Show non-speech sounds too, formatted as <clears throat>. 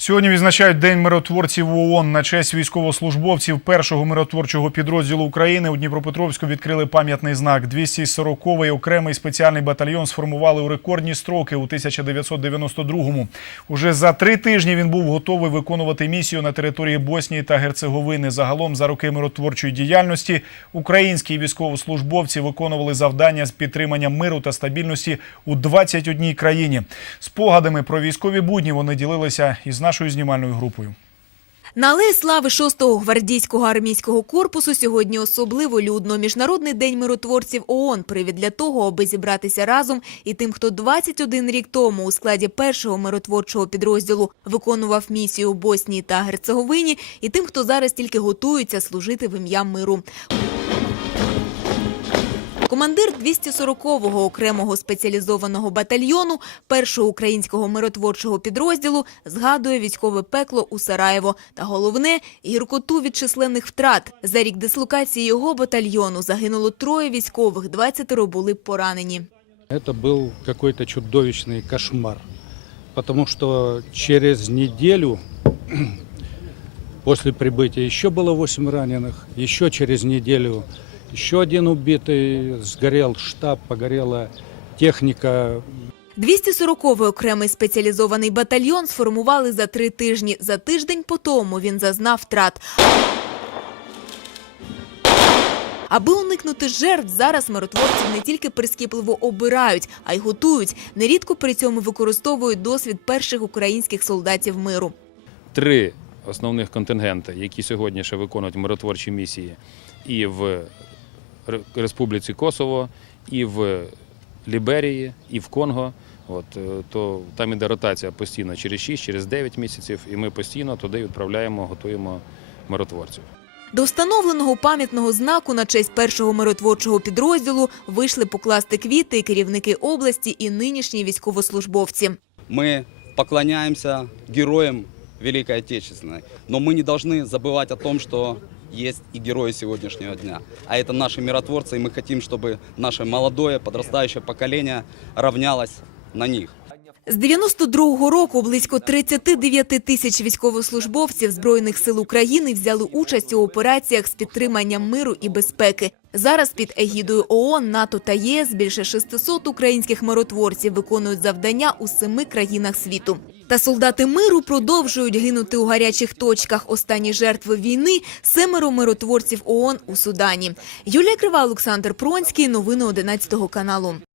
Сьогодні відзначають День миротворців ООН. На честь військовослужбовців першого миротворчого підрозділу України у Дніпропетровську відкрили пам'ятний знак. 240-й окремий спеціальний батальйон сформували у рекордні строки у 1992-му. Уже за три тижні він був готовий виконувати місію на території Боснії та Герцеговини. Загалом за роки миротворчої діяльності українські військовослужбовці виконували завдання з підтримання миру та стабільності у 21 країні. Спогадами про військові будні вони ділилися із нашою знімальною групою. На алеї слави 6-го гвардійського армійського корпусу сьогодні особливо людно. Міжнародний день миротворців ООН – привід для того, аби зібратися разом і тим, хто 21 рік тому у складі першого миротворчого підрозділу виконував місію у Боснії та Герцеговині, і тим, хто зараз тільки готується служити в ім'я миру. Командир 240-го окремого спеціалізованого батальйону першого українського миротворчого підрозділу згадує військове пекло у Сараєво та головне гіркоту від численних втрат. За рік дислокації його батальйону загинуло троє військових, 20 були поранені. Это был какой-то чудовищный кошмар, потому что через неделю <clears throat> после прибытия еще было 8 раненых, еще через неделю еще один убитый, сгорел штаб, погорела техника, 240-й окремий спеціалізований батальйон сформували за три тижні. За тиждень по тому він зазнав втрат. Аби уникнути жертв, зараз миротворців не тільки прискіпливо обирають, а й готують. Нерідко при цьому використовують досвід перших українських солдатів миру. три основних контингенти, які сьогодні ще виконують миротворчі місії і в Республіці Косово, і в Ліберії, і в Конго. От, е, то там іде ротація постійно через 6, через 9 місяців, і ми постійно туди відправляємо, готуємо миротворців. До встановленого пам'ятного знаку на честь першого миротворчого підрозділу вийшли покласти квіти і керівники області, і нинішні військовослужбовці. Мы поклоняемся героям Великой Отечественной, но мы не должны забывать о том, что есть и герои сегодняшнего дня. А это наши миротворцы, и мы хотим, чтобы наше молодое, подрастающее поколение равнялось на них. З 92-го року близько 39 тисяч військовослужбовців Збройних сил України взяли участь у операціях з підтримання миру і безпеки. Зараз під егідою ООН, НАТО та ЄС більше 600 українських миротворців виконують завдання у семи країнах світу. Та солдати миру продовжують гинути у гарячих точках. Останні жертви війни – семеро миротворців ООН у Судані. Юлія Крива, Олександр Пронський. Новини 11 каналу.